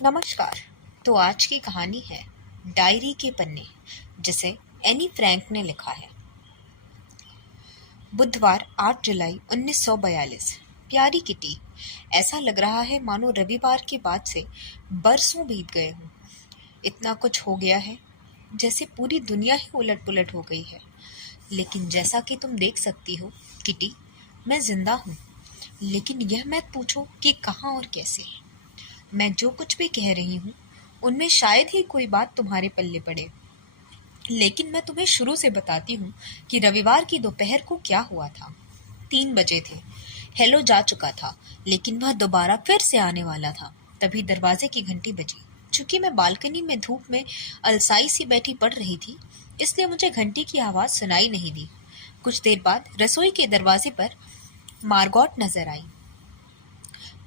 नमस्कार। तो आज की कहानी है डायरी के पन्ने, जिसे एनी फ्रैंक ने लिखा है। बुधवार 8 जुलाई 1942। प्यारी किटी, ऐसा लग रहा है मानो रविवार के बाद से बरसों बीत गए हों। इतना कुछ हो गया है जैसे पूरी दुनिया ही उलट पुलट हो गई है। लेकिन जैसा कि तुम देख सकती हो किटी, मैं जिंदा हूँ। लेकिन यह मत पूछो कि कहाँ और कैसे। मैं जो कुछ भी कह रही हूँ उनमें शायद ही कोई बात तुम्हारे पल्ले पड़े। लेकिन मैं तुम्हें शुरू से बताती हूँ कि रविवार की दोपहर को क्या हुआ था। 3 बजे थे। हेलो जा चुका था, लेकिन वह दोबारा फिर से आने वाला था। तभी दरवाजे की घंटी बजी। चूंकि मैं बालकनी में धूप में अलसाई सी बैठी पड़ रही थी, इसलिए मुझे घंटी की आवाज सुनाई नहीं दी। कुछ देर बाद रसोई के दरवाजे पर मार्गोट नजर आई।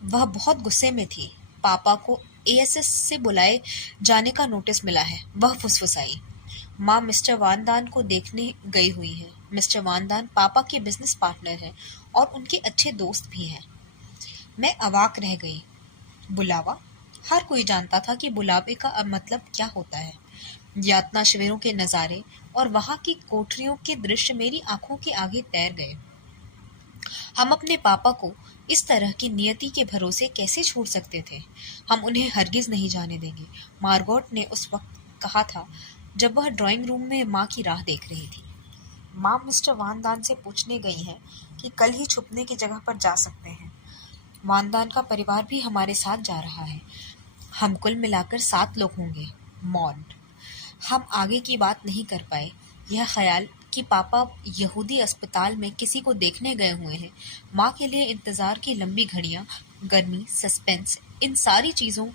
वह बहुत गुस्से में थी। पापा को एएसएस से बुलाए जाने का नोटिस मिला है, वह फुसफुसाई। माँ मिस्टर वानदान को देखने गई हुई है। मिस्टर वानदान पापा के बिजनेस पार्टनर हैं और उनके अच्छे दोस्त भी हैं। मैं अवाक रह गई। बुलावा? हर कोई जानता था कि बुलावे का अब मतलब क्या होता है। यातना शिविरों के नज़ारे और वहां की कोठरियों के दृश्य मेरी आंखों के आगे तैर गए। हम अपने पापा को इस तरह की नियति के भरोसे कैसे छोड़ सकते थे। हम उन्हें हरगिज नहीं जाने देंगे, मार्गोट ने उस वक्त कहा था जब वह ड्राइंग रूम में माँ की राह देख रही थी। माँ मिस्टर वानदान से पूछने गई हैं कि कल ही छुपने की जगह पर जा सकते हैं। वानदान का परिवार भी हमारे साथ जा रहा है। हम कुल मिलाकर 7 लोग होंगे। मौन। हम आगे की बात नहीं कर पाए। यह ख्याल कि पापा यहूदी अस्पताल में किसी को देखने गए हुए हैं, माँ के लिए इंतजार की लंबी घड़ियां, गर्मी, सस्पेंस, इन सारी चीजों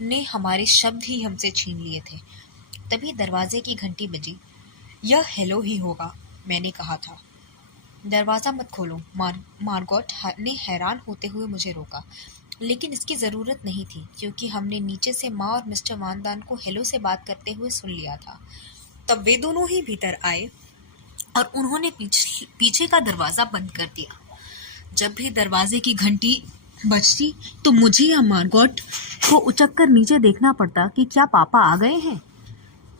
ने हमारे शब्द ही हमसे छीन लिए थे। तभी दरवाजे की घंटी बजी। यह हेलो ही होगा, मैंने कहा था। दरवाजा मत खोलो, मार्गोट ने हैरान होते हुए मुझे रोका। लेकिन इसकी जरूरत नहीं थी, क्योंकि हमने नीचे से माँ और मिस्टर वानदान को हेलो से बात करते हुए सुन लिया था। तब वे दोनों ही भीतर आए और उन्होंने पीछे का दरवाजा बंद कर दिया। जब भी दरवाजे की घंटी बजती तो मुझे या मार्गोट को उचक कर नीचे देखना पड़ता कि क्या पापा आ गए हैं।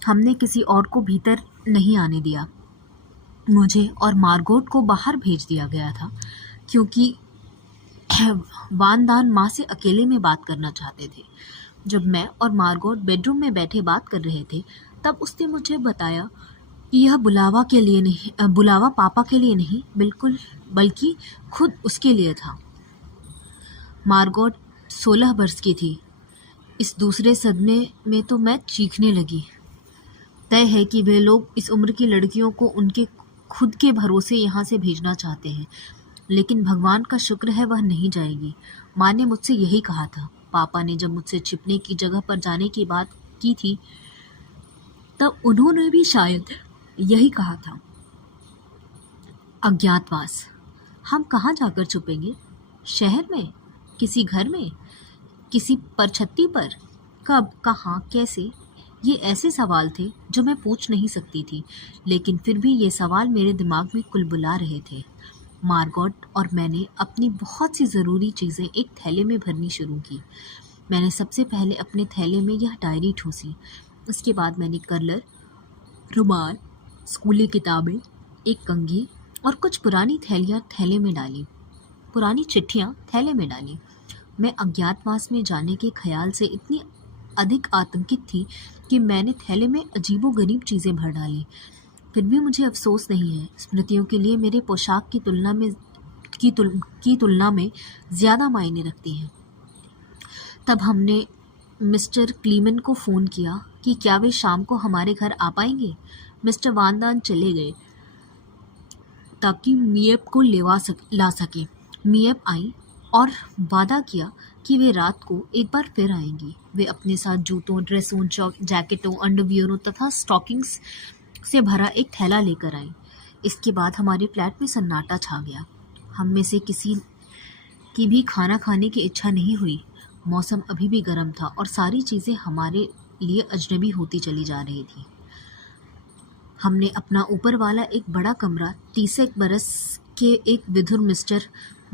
हमने किसी और को भीतर नहीं आने दिया। मुझे और मार्गोट को बाहर भेज दिया गया था, क्योंकि वानदान माँ से अकेले में बात करना चाहते थे। जब मैं और मार्गोट बेडरूम में बैठे बात कर रहे थे, तब उसने मुझे बताया कि यह बुलावा पापा के लिए नहीं, बल्कि खुद उसके लिए था। मार्गोट 16 वर्ष की थी। इस दूसरे सदमे में तो मैं चीखने लगी। तय है कि वे लोग इस उम्र की लड़कियों को उनके खुद के भरोसे यहाँ से भेजना चाहते हैं, लेकिन भगवान का शुक्र है वह नहीं जाएगी। माँ ने मुझसे यही कहा था। पापा ने जब मुझसे छिपने की जगह पर जाने की बात की थी, तब उन्होंने भी शायद यही कहा था। अज्ञातवास। हम कहाँ जाकर छुपेंगे? शहर में? किसी घर में? किसी परछत्ती पर? कब? कहाँ? कैसे? ये ऐसे सवाल थे जो मैं पूछ नहीं सकती थी, लेकिन फिर भी ये सवाल मेरे दिमाग में कुलबुला रहे थे। मार्गोट और मैंने अपनी बहुत सी ज़रूरी चीज़ें एक थैले में भरनी शुरू की। मैंने सबसे पहले अपने थैले में यह डायरी ठूसी। उसके बाद मैंने कलर, रुमाल, स्कूली किताबें, एक कंघी और कुछ पुरानी थैलियाँ थैले में डाली। पुरानी चिट्ठियाँ थैले में डाली। मैं अज्ञातवास में जाने के ख्याल से इतनी अधिक आतंकित थी कि मैंने थैले में अजीबोगरीब चीज़ें भर डाली। फिर भी मुझे अफसोस नहीं है। स्मृतियों के लिए मेरे पोशाक की तुलना में ज़्यादा मायने रखती हैं। तब हमने मिस्टर क्लीमन को फ़ोन किया कि क्या वे शाम को हमारे घर आ पाएंगे। मिस्टर वानदान चले गए ताकि मियप को ला सके। मियप आई और वादा किया कि वे रात को एक बार फिर आएंगी। वे अपने साथ जूतों, ड्रेसों, जैकेटों, अंडरवियरों तथा स्टॉकिंग्स से भरा एक थैला लेकर आई। इसके बाद हमारे फ्लैट में सन्नाटा छा गया। हम में से किसी की भी खाना खाने की इच्छा नहीं हुई। मौसम अभी भी गर्म था और सारी चीज़ें हमारे लिए अजनबी होती चली जा रही थी। हमने अपना ऊपर वाला एक बड़ा कमरा 30 बरस के एक विधुर मिस्टर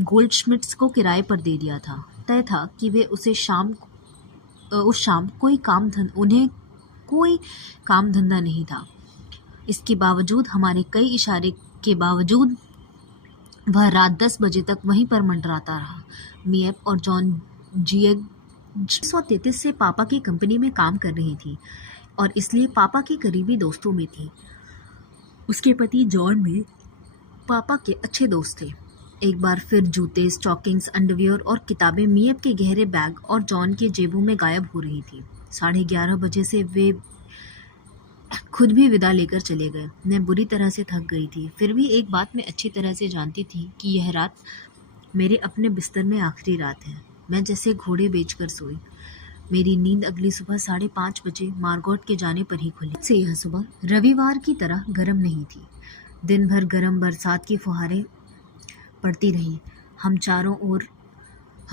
गोल्डश्मिट्स को किराए पर दे दिया था। तय था कि वे उसे शाम उस शाम उन्हें कोई काम धंधा नहीं था। इसके बावजूद हमारे कई इशारे के बावजूद वह रात 10 बजे तक वहीं पर मंडराता रहा। मिएप और जॉन जियग 1933 से पापा की कंपनी में काम कर रही थी और इसलिए पापा के करीबी दोस्तों में थी। उसके पति जॉन भी पापा के अच्छे दोस्त थे। एक बार फिर जूते, स्टॉकिंग्स, अंडरवियर और किताबें मिएप के गहरे बैग और जॉन के जेबों में गायब हो रही थी। 11:30 बजे से वे खुद भी विदा लेकर चले गए। मैं बुरी तरह से थक गई थी, फिर भी एक बात मैं अच्छी तरह से जानती थी कि यह रात मेरे अपने बिस्तर में आखिरी रात है। मैं जैसे घोड़े बेचकर सोई। मेरी नींद अगली सुबह 5:30 बजे मार्गोट के जाने पर ही खुली। से यह सुबह रविवार की तरह गर्म नहीं थी। दिन भर गर्म बरसात की फुहारें पड़ती रहीं। हम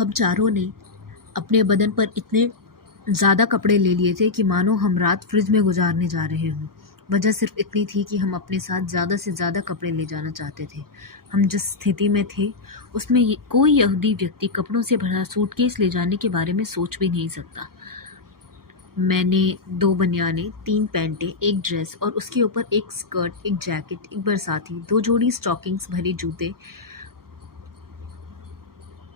चारों ने अपने बदन पर इतने ज़्यादा कपड़े ले लिए थे कि मानो हम रात फ्रिज में गुजारने जा रहे हों। वजह सिर्फ इतनी थी कि हम अपने साथ ज़्यादा से ज़्यादा कपड़े ले जाना चाहते थे। हम जिस स्थिति में थे उसमें कोई यहूदी व्यक्ति कपड़ों से भरा सूटकेस ले जाने के बारे में सोच भी नहीं सकता। मैंने 2 बनियानें, 3 पैंटें, एक ड्रेस और उसके ऊपर एक स्कर्ट, एक जैकेट, एक बरसाती, 2 जोड़ी स्टॉकिंग्स भरे जूते,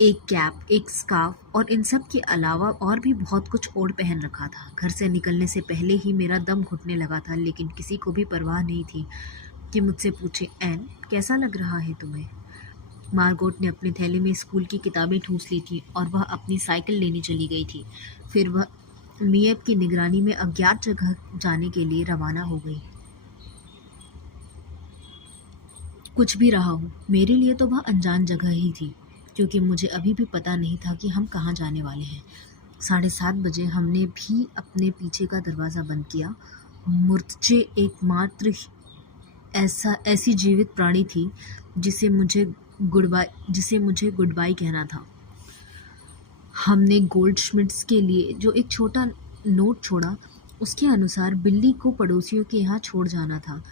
एक कैप, एक स्कार्फ और इन सब के अलावा और भी बहुत कुछ ओढ़ पहन रखा था। घर से निकलने से पहले ही मेरा दम घुटने लगा था, लेकिन किसी को भी परवाह नहीं थी कि मुझसे पूछे, एन, कैसा लग रहा है तुम्हें? मार्गोट ने अपने थैले में स्कूल की किताबें ठूंस ली थी और वह अपनी साइकिल लेने चली गई थी। फिर वह मिएप की निगरानी में अज्ञात जगह जाने के लिए रवाना हो गई। कुछ भी रहा हो, मेरे लिए तो वह अनजान जगह ही थी, क्योंकि मुझे अभी भी पता नहीं था कि हम कहाँ जाने वाले हैं। 7:30 बजे हमने भी अपने पीछे का दरवाज़ा बंद किया। मुर्चे एकमात्र ऐसी जीवित प्राणी थी जिसे मुझे गुड बाय कहना था। हमने गोल्डश्मिट्स के लिए जो एक छोटा नोट छोड़ा, उसके अनुसार बिल्ली को पड़ोसियों के यहाँ छोड़ जाना था।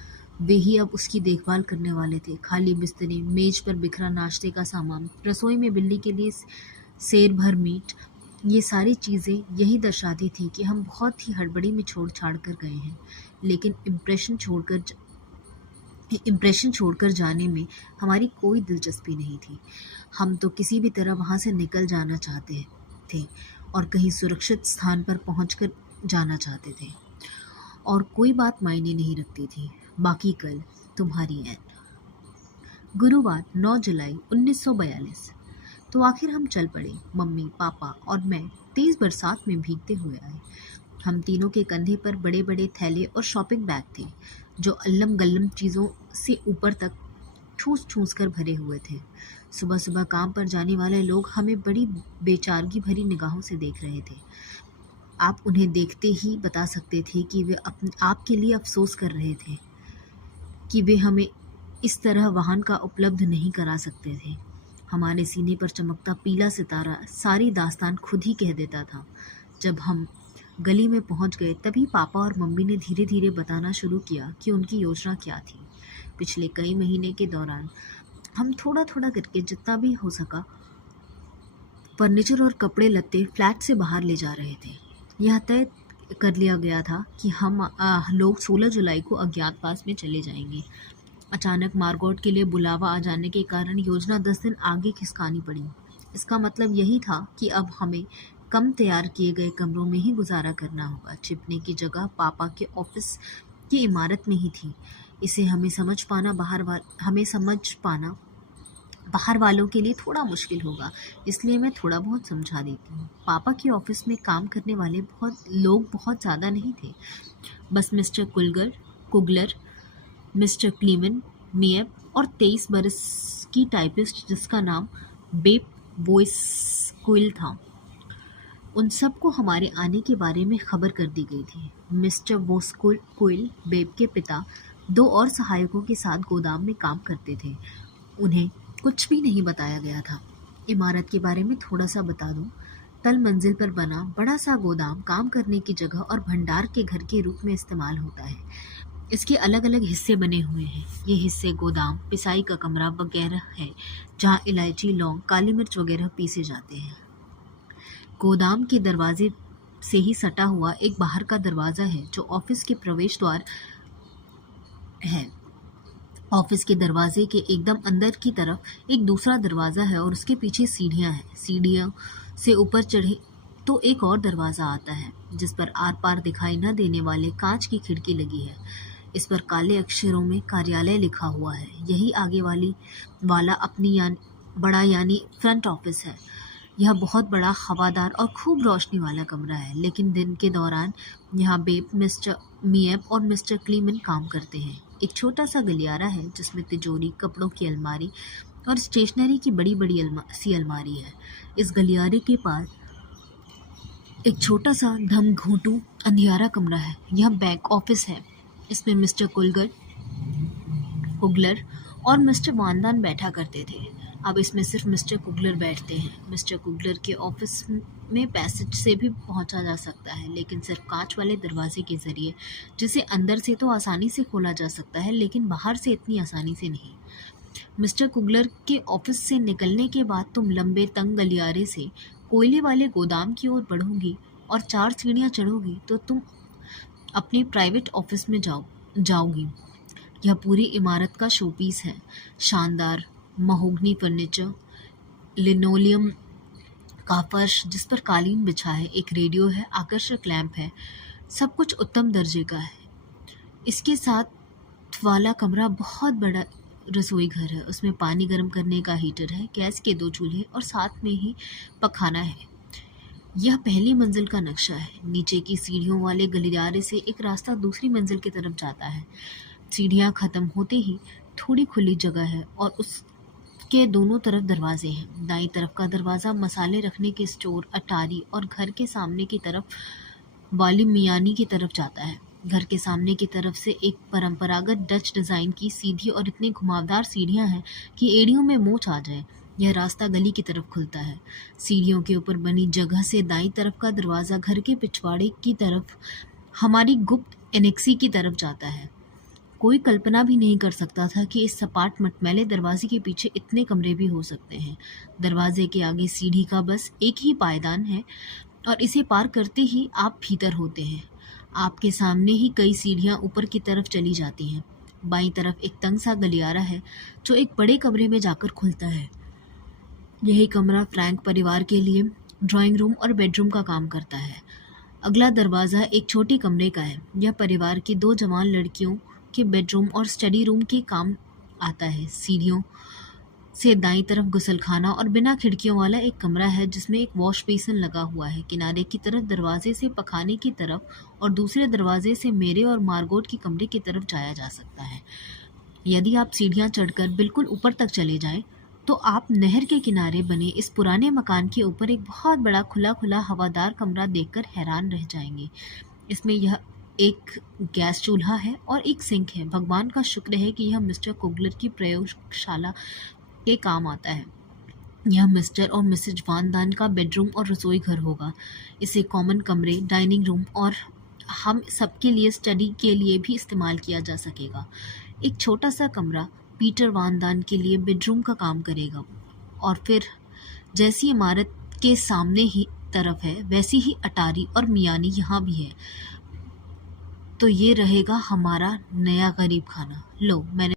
वे ही अब उसकी देखभाल करने वाले थे। खाली बिस्तरे, मेज पर बिखरा नाश्ते का सामान, रसोई में बिल्ली के लिए सेर भर मीट, ये सारी चीज़ें यही दर्शाती थी कि हम बहुत ही हड़बड़ी में छोड़ छाड़ कर गए हैं। लेकिन इम्प्रेशन छोड़कर जाने में हमारी कोई दिलचस्पी नहीं थी। हम तो किसी भी तरह वहाँ से निकल जाना चाहते थे और कहीं सुरक्षित स्थान पर पहुँचकर जाना चाहते थे, और कोई बात मायने नहीं रखती थी। बाकी कल, तुम्हारी एन। गुरुवार 9 जुलाई 1942। तो आखिर हम चल पड़े। मम्मी, पापा और मैं तेज़ बरसात में भीगते हुए आए। हम तीनों के कंधे पर बड़े बड़े थैले और शॉपिंग बैग थे, जो अल्लम गल्लम चीज़ों से ऊपर तक ठूस ठूस कर भरे हुए थे। सुबह सुबह काम पर जाने वाले लोग हमें बड़ी बेचारगी भरी निगाहों से देख रहे थे। आप उन्हें देखते ही बता सकते थे कि वे आपके लिए अफसोस कर रहे थे कि वे हमें इस तरह वाहन का उपलब्ध नहीं करा सकते थे। हमारे सीने पर चमकता पीला सितारा सारी दास्तान खुद ही कह देता था। जब हम गली में पहुंच गए, तभी पापा और मम्मी ने धीरे धीरे बताना शुरू किया कि उनकी योजना क्या थी। पिछले कई महीने के दौरान हम थोड़ा थोड़ा करके जितना भी हो सका फर्नीचर और कपड़े लत्ते फ्लैट से बाहर ले जा रहे थे। यह तय कर लिया गया था कि हम लोग 16 जुलाई को अज्ञातवास में चले जाएंगे। अचानक मार्गोट के लिए बुलावा आ जाने के कारण योजना 10 दिन आगे खिसकानी पड़ी। इसका मतलब यही था कि अब हमें कम तैयार किए गए कमरों में ही गुजारा करना होगा। छिपने की जगह पापा के ऑफिस की इमारत में ही थी। इसे हमें समझ पाना बाहर वालों के लिए थोड़ा मुश्किल होगा, इसलिए मैं थोड़ा बहुत समझा देती हूँ। पापा के ऑफिस में काम करने वाले लोग बहुत ज़्यादा नहीं थे। बस मिस्टर कुगलर, मिस्टर क्लीमन, मिएप और 23 बरस की टाइपिस्ट जिसका नाम बेब वोस्कुइल था। उन सबको हमारे आने के बारे में खबर कर दी गई थी। मिस्टर वोस्कुइल, बेब के पिता, 2 और सहायकों के साथ गोदाम में काम करते थे। उन्हें कुछ भी नहीं बताया गया था। इमारत के बारे में थोड़ा सा बता दूं। तल मंजिल पर बना बड़ा सा गोदाम काम करने की जगह और भंडार के घर के रूप में इस्तेमाल होता है। इसके अलग अलग हिस्से बने हुए हैं। ये हिस्से गोदाम, पिसाई का कमरा वगैरह है, जहाँ इलायची, लौंग, काली मिर्च वगैरह पीसे जाते हैं। गोदाम के दरवाजे से ही सटा हुआ एक बाहर का दरवाज़ा है जो ऑफिस के प्रवेश द्वार है। ऑफिस के दरवाजे के एकदम अंदर की तरफ एक दूसरा दरवाज़ा है और उसके पीछे सीढ़ियाँ हैं। सीढ़ियों से ऊपर चढ़े तो एक और दरवाज़ा आता है जिस पर आर पार दिखाई न देने वाले कांच की खिड़की लगी है। इस पर काले अक्षरों में कार्यालय लिखा हुआ है। यही आगे वाला अपनी बड़ा यानी फ्रंट ऑफिस है। यह बहुत बड़ा, हवादार और खूब रोशनी वाला कमरा है, लेकिन दिन के दौरान यहाँ बेप, मिस्टर मियप और मिस्टर क्लीमन काम करते हैं। एक छोटा सा गलियारा है जिसमें तिजोरी, कपड़ों की अलमारी और स्टेशनरी की बड़ी बड़ी अलमारी है। इस गलियारे के पास एक छोटा सा धमघोंटू अंधियारा कमरा है। यह बैक ऑफिस है। इसमें मिस्टर कुगलर और मिस्टर वानदान बैठा करते थे। अब इसमें सिर्फ मिस्टर कुगलर बैठते हैं। मिस्टर कुगलर के ऑफिस में पैसेज से भी पहुंचा जा सकता है, लेकिन सिर्फ कांच वाले दरवाजे के जरिए, जिसे अंदर से तो आसानी से खोला जा सकता है लेकिन बाहर से इतनी आसानी से नहीं। मिस्टर कुगलर के ऑफिस से निकलने के बाद तुम लंबे तंग गलियारे से कोयले वाले गोदाम की ओर बढ़ोगी और 4 सीढ़ियाँ चढ़ोगी तो तुम अपने प्राइवेट ऑफिस में जाओगी। यह पूरी इमारत का शोपीस है। शानदार महोगनी फर्नीचर, लिनोलियम का फर्श जिस पर कालीन बिछा है, एक रेडियो है, आकर्षक लैंप है, सब कुछ उत्तम दर्जे का है। इसके साथ वाला कमरा बहुत बड़ा रसोई घर है। उसमें पानी गर्म करने का हीटर है, गैस के 2 चूल्हे और साथ में ही पखाना है। यह पहली मंजिल का नक्शा है। नीचे की सीढ़ियों वाले गलियारे से एक रास्ता दूसरी मंजिल की तरफ जाता है। सीढ़ियाँ खत्म होते ही थोड़ी खुली जगह है और उसके दोनों तरफ दरवाजे हैं। दाईं तरफ का दरवाज़ा मसाले रखने के स्टोर, अटारी और घर के सामने की तरफ वाली मियानी की तरफ जाता है। घर के सामने की तरफ से एक परंपरागत डच डिज़ाइन की सीधी और इतनी घुमावदार सीढ़ियाँ हैं कि एड़ियों में मोच आ जाए। यह रास्ता गली की तरफ खुलता है। सीढ़ियों के ऊपर बनी जगह से दाईं तरफ का दरवाज़ा घर के पिछवाड़े की तरफ हमारी गुप्त एनेक्सी की तरफ जाता है। कोई कल्पना भी नहीं कर सकता था कि इस सपाट मटमैले दरवाजे के पीछे इतने कमरे भी हो सकते हैं। दरवाजे के आगे सीढ़ी का बस एक ही पायदान है और इसे पार करते ही आप भीतर होते हैं। आपके सामने ही कई सीढ़ियाँ ऊपर की तरफ चली जाती हैं। बाईं तरफ एक तंग सा गलियारा है जो एक बड़े कमरे में जाकर खुलता है। यही कमरा फ्रैंक परिवार के लिए ड्राइंग रूम और बेडरूम का काम करता है। अगला दरवाज़ा एक छोटे कमरे का है। यह परिवार की 2 जवान लड़कियों के बेडरूम और स्टडी रूम के काम आता है। सीढ़ियों से दाईं तरफ गुसलखाना और बिना खिड़कियों वाला एक कमरा है जिसमें एक वॉश बेसिन लगा हुआ है। किनारे की तरफ दरवाजे से पखाने की तरफ और दूसरे दरवाजे से मेरे और मार्गोट की कमरे की तरफ जाया जा सकता है। यदि आप सीढ़ियाँ चढ़कर बिल्कुल ऊपर तक चले जाएं, तो आप नहर के किनारे बने इस पुराने मकान के ऊपर एक बहुत बड़ा खुला हवादार कमरा देखकर हैरान रह जाएंगे। इसमें यह एक गैस चूल्हा है और एक सिंक है। भगवान का शुक्र है कि यह मिस्टर कुगलर की प्रयोगशाला के काम आता है। यह मिस्टर और मिसेज वानदान का बेडरूम और रसोई घर होगा। इसे कॉमन कमरे, डाइनिंग रूम और हम सबके लिए स्टडी के लिए भी इस्तेमाल किया जा सकेगा। एक छोटा सा कमरा पीटर वानदान के लिए बेडरूम का काम करेगा और फिर जैसी इमारत के सामने ही तरफ है वैसी ही अटारी और मियानी यहाँ भी है। तो ये रहेगा हमारा नया गरीब खाना। लो, मैंने